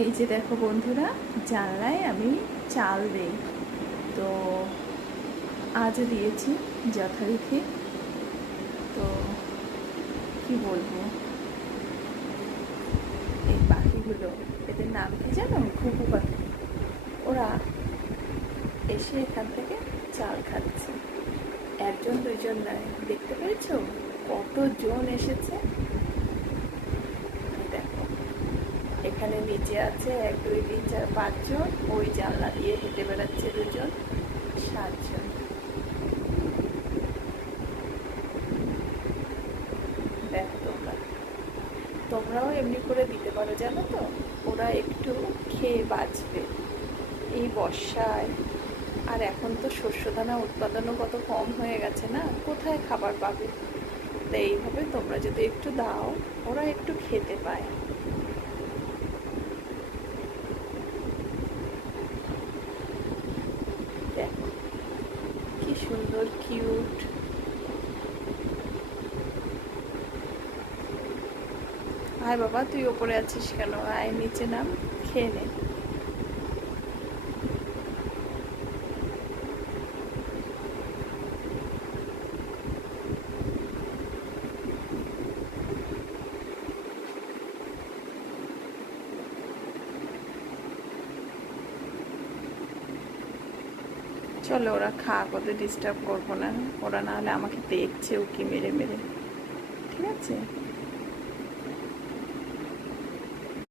এই যে দেখো বন্ধুরা, জানলায় আমি চাল দেই। তো আজও দিয়েছি যথারীতি। তো কি বলবো, এই পাখিগুলো, এদের নাম কি জানো? ঘুঘু পাখি। ওরা এসে এখান থেকে চাল খাচ্ছে। একজন দুইজন নয়, দেখতে পেয়েছো কতজন এসেছে। এই দেখো, এখানে নিচে আছে 1 2 3 4 5 জন, ওই জানলা দিয়ে হেঁটে বেড়াচ্ছে 2 জন, 7 জন। দেখো তোমরাও এমনি করে দিতে পারো, জানো তো। ওরা একটু খেয়ে বাঁচবে এই বর্ষায়। আর এখন তো শস্য দানা উৎপাদনও কত কম হয়ে গেছে না, কোথায় খাবার পাবে। তো এইভাবে তোমরা যদি একটু দাও, ওরা একটু খেতে পায়। দেখো কি সুন্দর কিউট। আয় বাবা, তুই ওপরে আছিস কেন? আয় নিচে নাম, খেয়ে নে। চলো ওরা খাক, ওদের ডিস্টার্ব করবো না। ওরা না হলে আমাকে দেখছে উকি মেরে মেরে। ঠিক আছে।